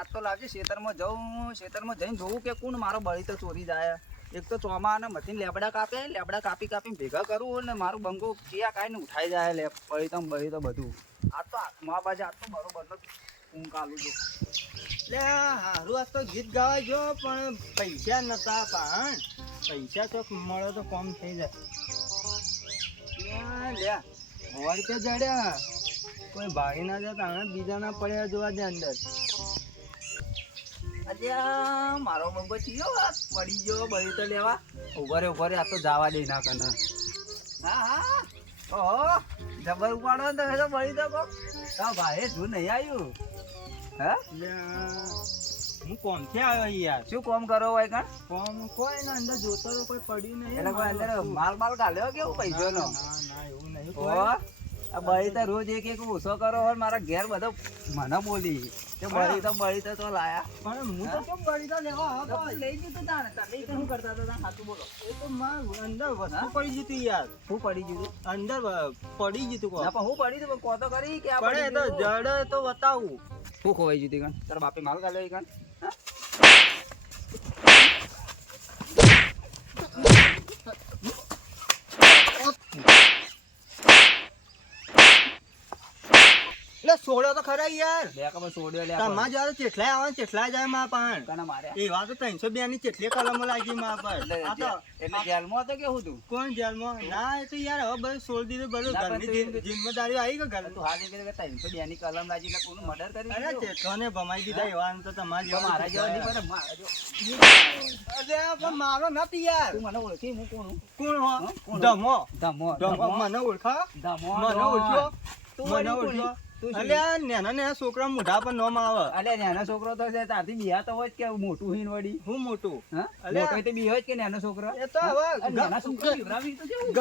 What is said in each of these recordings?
આજ તો લાવજે ખેતરમાં જવું ખેતરમાં જઈને જોવું કે કોણ મારો બળી તો ચોરી જાય. એક તો ચોમા મથીને લેબડા કાપે લેબડા કાપી કાપીને ભેગા કરું ને મારું બંગો ક્યાં કાંઈ ઉઠાઈ જાય લે બળી તો બળી તો બધું. આજ તો હાથમાં બાજુ આ તો બરોબર હું કાલું છું. એટલે હારું આજ તો ગીત ગાવા જો પણ પૈસા નતા પણ પૈસા તો મળે તો કોમ થઈ જાય. લ્યા, રૂપિયા જડ્યા? કોઈ ભાગી ના જતા બીજાના પડ્યા જોવા દે અંદર. અલ્યા મારો બંગો થયો પડી ગયો બળી તો લેવા. ઊભા રે ઊભા રે આ તો જવા દે ના કના. હા હા. ઓહો જબર ઉપાડો તો તો બળી તો કો તા ભાઈ તું નહીં આવ્યું હે? હું હું કોમથી આવ્યો યાર? શું કોમ કરો હોય કણ? કોમ કોઈ ના અંદર જોતો તો કોઈ પડ્યું નહીં. એટલે કોઈ અંદર માલ બાલ કાઢ્યો કેવું પૈસો નો ના ના એવું નહીં. ઓ આ બળી તો રોજ એક એક ઓછો કરો હોય મારા ઘેર બધો મને બોલી. બળી તો મળી તો તો લાયા. પણ હું તો કેમ લેવા તો આવ્યો લઈ જતો તાણે તમે શું કરતા હતા? સાચું બોલો. એ તો માં અંદર વસ્તુ પડી જતી યાર. શું પડી ગયું અંદર પડી જતું કો પણ હું પડી તો કો તો કરી કે આ પણ તો જડે તો બતાવું. શું ખોવાઈ જતી તી કણ તારા બાપે માલ ગાલ્યો કણ છોડ્યો તો ખરા યાર. બે કબર છોડ્યો લે તમાર જયારે ચેટલા આવે ચેટલા જાય માં પણ. કને માર્યા એવા તો ત્રણસો બે ની ચેટલી કલમો લાગી માં પર. એટલે આ તો. જે- એટલે જેલમાં તો? કોણ જેલમાં? ના એ તો યાર હવે બધું છોડી દીધું બધું પણ ઘરની જિમ્મેદારી આવી ગઈ ઘર તું હાલ કે ત્રણસો બે ની કલમ લાગી એટલે કોનું મર્ડર કરી અરે દીધું? ચેટલોને ભમાઈ દીધા એવા તો તમારે જેવા મારા જેવા નહીં પડે, મારા જેવા. અરે પણ મારો નથી યાર. તું મને ઓળખી હું કોણ કોણ હો? ધમો. ધમો ધમો મને ઓળખા? ધમો મને ઓળખ્યો? તું મને ઓળખ્યો? તું શું? અલે આ નાના નાના છોકરા મોઢા પર નોમ આવે. અલે નાનો છોકરો તો છે ત્યાંથી બિયા તો હોય જ કે મોટું હીન વળી. હું મોટું? હા? મોટો તો બી જ કે નાનો છોકરો? એ તો હવે છોકરો બીવરાવી કેવું?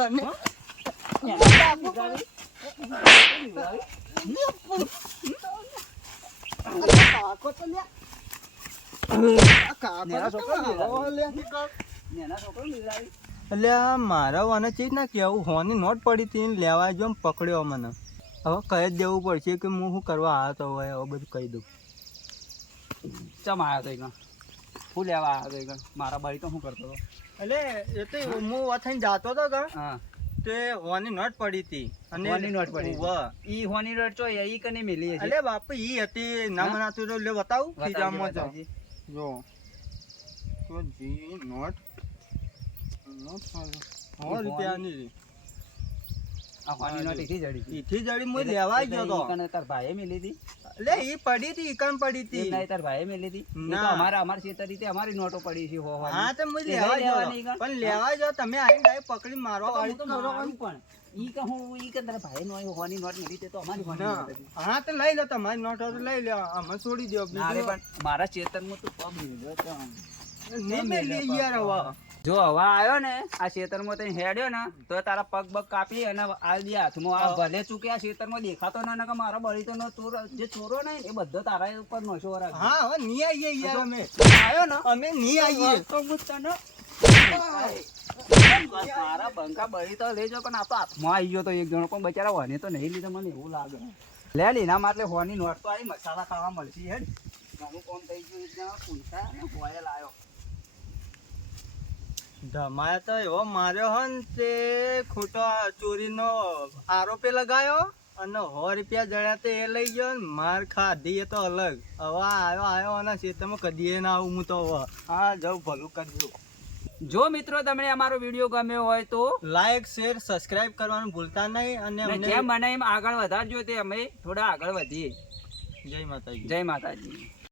મારા ચીજ ના કેવું હોની નોટ પડી હતી લેવા જો પકડ્યો મને. હવે કહી જ દેવું પડશે કે હું શું કરવા આવ્યો તો હવે હવે બધું કહી દઉં. ચમ આયો તો ઈકણ? શું લેવા આવ્યો તો ઈકણ? મારા બાઈ તો શું કરતો હતો? એટલે એ તો હું થઈને જતો હતો કે હા. તે હોની નોટ પડી હતી. હોની નોટ પડી? ઉવ્વ. ઈ હોની રોડ ચો ઈ કને મિલી અલે બાપુ ઈ હતી. ના મનાતું તો લે બતાવું ખીજામાં જો જો. તો જી નોટ. નોટ હો રૂપિયાની. નોટ ઈથી જડી હું એટલે- લેવા ગયો તો. કને તાર ભાઈએ મિલી હતી લે ઈ પડી હતી ઈકણ પડી હતી નહીં તાર ભાઈએ મિલી હતી ના. અમારા અમારી ખેતર રીતે અમારી નોટો પડી છે હો હા તો હું લેવા લઈ ગયો. પણ લેવા જાવ તમે આવીને ડાયરેક્ટ પકડી મારવા તો તો પડે પણ. ઈ કે હું ઈ કે તારા ભાઈએ નો આવી નોટ મિલી તે તો અમારી હોની ના. નોટ હતી. હા તો લઈ લો તમારી નોટ તો લઈ લો. અમે છોડી દો બીજું મારા ખેતરમાં તો પગ લીધો તો નહીં મેલી યાર હવે. જો હવા આવ્યો ને આ ખેતરમાં તઈ હેડ્યો ને તો તારા પગ બગ કાપી અને આ દે હાથમાં આ ભલે ચૂકે આ ખેતરમાં દેખાતો ના કે મારા બળી તો નો ચોર જે ચોરો ને એ બધો તારા ઉપર નશો વરા હા હવે નહીં આઈએ યાર અમે. આવ્યો ને અમે નહીં આવીએ તો હું તને મારા બંકા બળી તો લેજો પણ આ તો હાથમાં આવી ગયો તો એક જણો પણ બચારા વને તો નહીં લીધો મને એવું લાગે. લે લીના માટે હોની નોટ તો આવી મસાલા ખાવા મળશે હેડ. નાનું કોમ થઈ ગયું એક જણા પૂછા ને બોયલ આવ્યો ધમાયા તો એવો માર્યો હન તે ખોટો ચોરીનો આરોપે લગાયો અને સો રૂપિયા જડ્યા તે એ લઈ ગયો ને માર ખાધી એ તો અલગ. હવે આવ્યો આવ્યો અને ખેતરમાં કદીએ ના આવું હું તો હવે. હા જવું ભલું કરજો. જો મિત્રો તમને અમારો વીડિયો ગમ્યો હોય તો લાઈક શેર સબસ્ક્રાઇબ કરવાનું ભૂલતા નહીં અને જેમ મને એમ આગળ વધારજો તે અમે થોડા આગળ વધીએ. જય માતાજી. જય માતાજી.